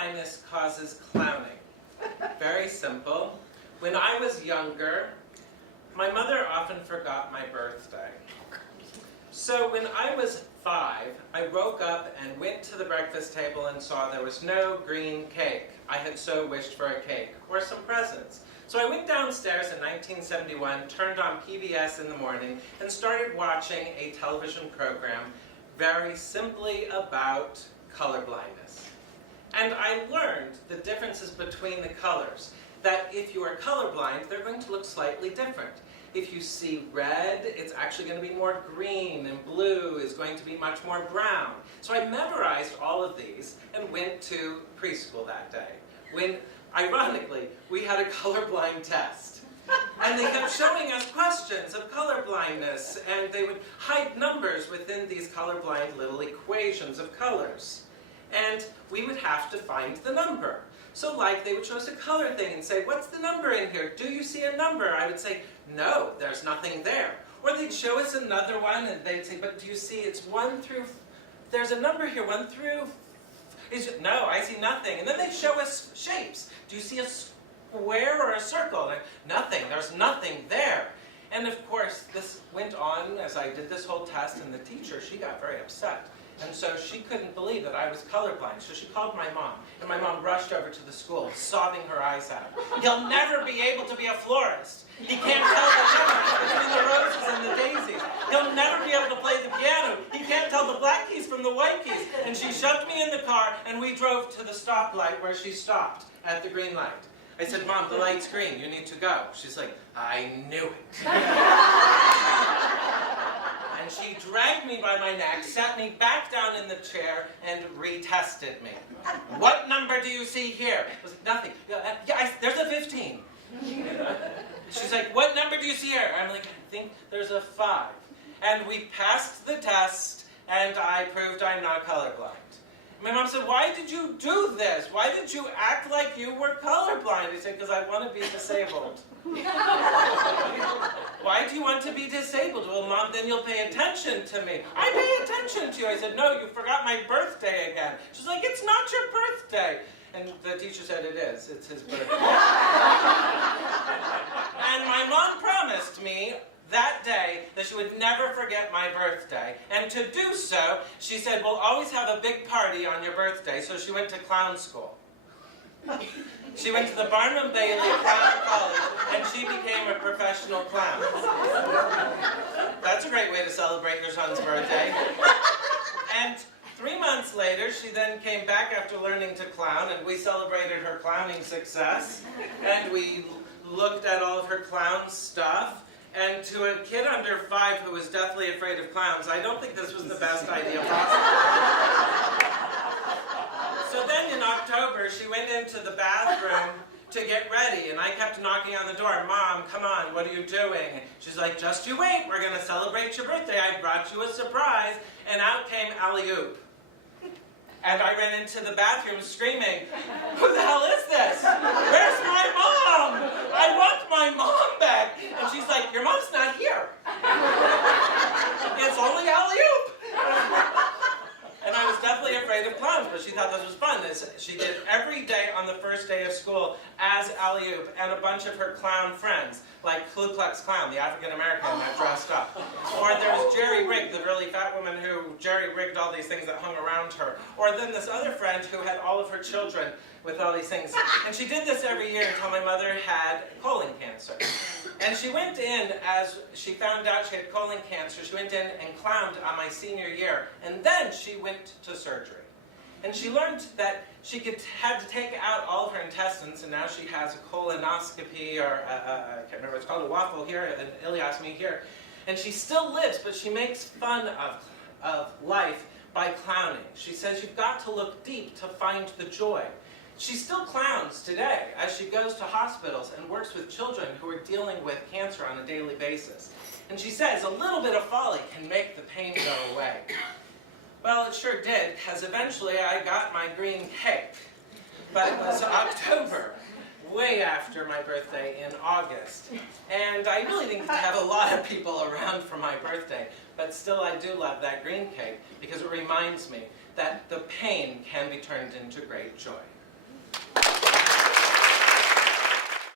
color-blindness causes clowning? Very simple. When I was younger, my mother often forgot my birthday. So when I was 5, I woke up and went to the breakfast table and saw there was no green cake. I had so wished for a cake or some presents. So I went downstairs in 1971, turned on PBS in the morning, and started watching a television program very simply about color blindness. And I learned the differences between the colors, that if you are colorblind, they're going to look slightly different. If you see red, it's actually going to be more green, and blue is going to be much more brown. So I memorized all of these and went to preschool that day, when, ironically, we had a colorblind test. And they kept showing us questions of colorblindness, and they would hide numbers within these colorblind little equations of colors. And we would have to find the number. So like, they would show us a color thing and say, what's the number in here? Do you see a number? I would say, no, there's nothing there. Or they'd show us another one, and they'd say, but do you see it's 1 through, there's a number here, 1 through, no, I see nothing. And then they'd show us shapes. Do you see a square or a circle? And nothing, there's nothing there. And of course, this went on as I did this whole test, and the teacher, she got very upset. And so she couldn't believe that I was colorblind. So she called my mom, and my mom rushed over to the school, sobbing her eyes out. He'll never be able to be a florist. He can't tell the difference between the roses and the daisies. He'll never be able to play the piano. He can't tell the black keys from the white keys. And she shoved me in the car, and we drove to the stoplight where she stopped at the green light. I said, Mom, the light's green. You need to go. She's like, I knew it. And she dragged me by my neck, sat me back down in the chair, and retested me. What number do you see here? I was like, nothing. There's a 15. She's like, what number do you see here? I'm like, I think there's a 5. And we passed the test, and I proved I'm not colorblind. My mom said, why did you do this? Why did you act like you were colorblind? I said, because I want to be disabled. Why do you want to be disabled? Well, Mom, then you'll pay attention to me. I pay attention to you. I said, no, you forgot my birthday again. She's like, it's not your birthday. And the teacher said, it is. It's his birthday. And my mom promised me that day that she would never forget my birthday. And to do so, she said, we'll always have a big party on your birthday. So she went to clown school. She went to the Barnum Bailey Clown College, and she became a professional clown. That's a great way to celebrate your son's birthday. And 3 months later, she then came back after learning to clown, and we celebrated her clowning success. And we looked at all of her clown stuff. And to a kid under 5 who was deathly afraid of clowns, I don't think this was the best idea possible. So then in October, she went into the bathroom to get ready, and I kept knocking on the door. Mom, come on, what are you doing? She's like, just you wait, we're going to celebrate your birthday. I brought you a surprise. And out came alley-oop. And I ran into the bathroom screaming, who the hell is this? Where's my mom? I want my mom back. And she's like, your mom's not here. It's only alley-oop. And I was definitely afraid of clowns, but she thought this was fun. She did every day on the first day of school as alley-oop, and a bunch of her clown friends, like Ku Klux Klan, the African-American that dressed up. Or there was Jerry Rig, the really fat woman who jerry-rigged all these things that hung around her. Or then this other friend who had all of her children with all these things. And she did this every year until my mother had colon cancer. And she went in, as she found out she had colon cancer, she went in and clowned on my senior year. And then she went to surgery. And she learned that she had to take out all of her intestines, and now she has a colonoscopy, or I can't remember what it's called, a waffle here, an ileotomy here. And she still lives, but she makes fun of life by clowning. She says you've got to look deep to find the joy. She still clowns today as she goes to hospitals and works with children who are dealing with cancer on a daily basis. And she says a little bit of folly can make the pain go away. Well, it sure did, because eventually I got my green cake. But it was October, way after my birthday in August. And I really didn't get to have a lot of people around for my birthday. But still, I do love that green cake, because it reminds me that the pain can be turned into great joy.